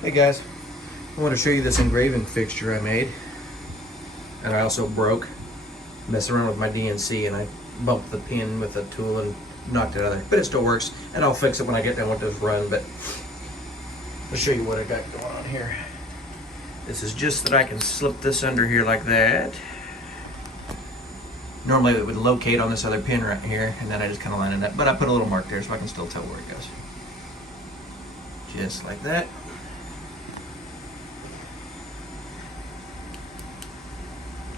Hey guys, I want to show you this engraving fixture I made, and I also broke messing around with my DNC, and I bumped the pin with a tool and knocked it out of there, but it still works, and I'll fix it when I get done with this run. But I'll show you what I got going on here. This is just that I can slip this under here like that. Normally it would locate on this other pin right here, and then I just kind of line it up, but I put a little mark there so I can still tell where it goes. Just like that.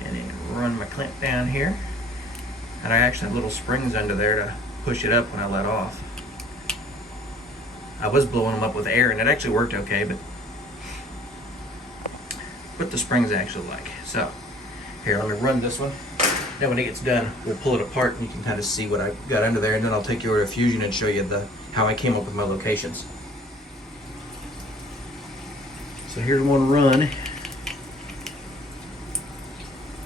And then run my clamp down here. And I actually have little springs under there to push it up when I let off. I was blowing them up with air and it actually worked okay, but what the springs actually like. So here, let me run this one. Then when it gets done, we'll pull it apart and you can kind of see what I've got under there, and then I'll take you over to Fusion and show you how I came up with my locations. So here's one run.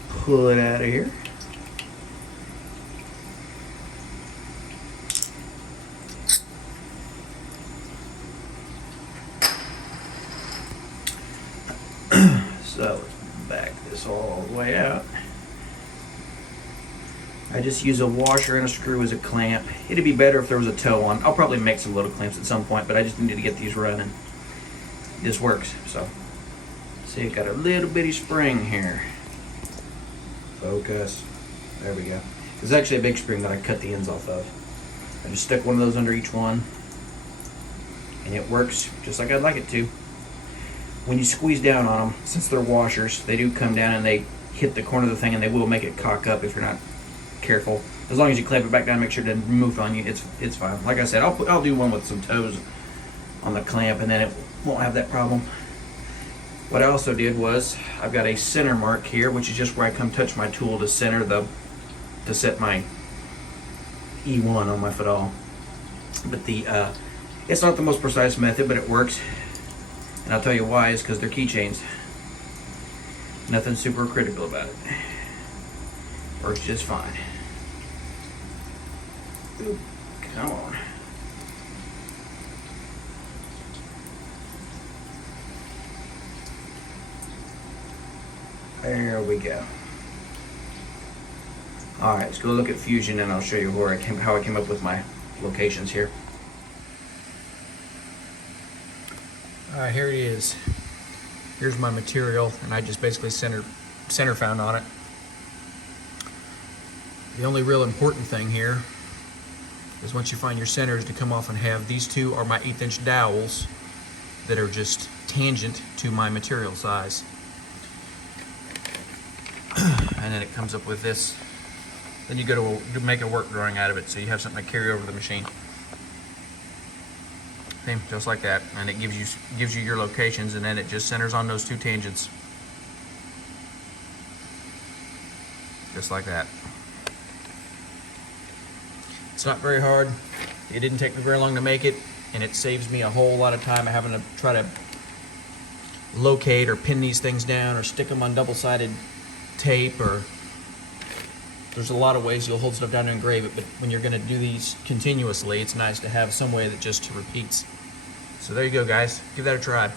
Pull it out of here. So let's back this all the way out. I just use a washer and a screw as a clamp. It'd be better if there was a toe on. I'll probably make some little clamps at some point, but I just need to get these running. This works. So see, it got a little bitty spring here. Focus. There we go. There's actually a big spring that I cut the ends off of. I just stuck one of those under each one, and it works just like I'd like it to. When you squeeze down on them, since they're washers, they do come down and they hit the corner of the thing, and they will make it cock up if you're not careful. As long as you clamp it back down, make sure it doesn't move on you, it's fine. Like I said, I'll do one with some toes on the clamp, and then it won't have that problem. What I also did was, I've got a center mark here, which is just where I come touch my tool to center to set my E1 on my footall. But it's not the most precise method, but it works. And I'll tell you why, is because they're keychains. Nothing super critical about it. Works just fine. Ooh, come on. There we go. Alright, let's go look at Fusion and I'll show you how I came up with my locations here. Alright, here it is. Here's my material, and I just basically center found on it. The only real important thing here is once you find your centers to come off and have these two are my 1/8 inch dowels that are just tangent to my material size. And then it comes up with this. Then you go to make a work drawing out of it so you have something to carry over the machine. Okay, just like that, and it gives you your locations, and then it just centers on those two tangents. Just like that. It's not very hard. It didn't take me very long to make it, and it saves me a whole lot of time of having to try to locate or pin these things down or stick them on double-sided tape, or there's a lot of ways you'll hold stuff down to engrave it, but when you're going to do these continuously, it's nice to have some way that just repeats. So there you go, guys. Give that a try.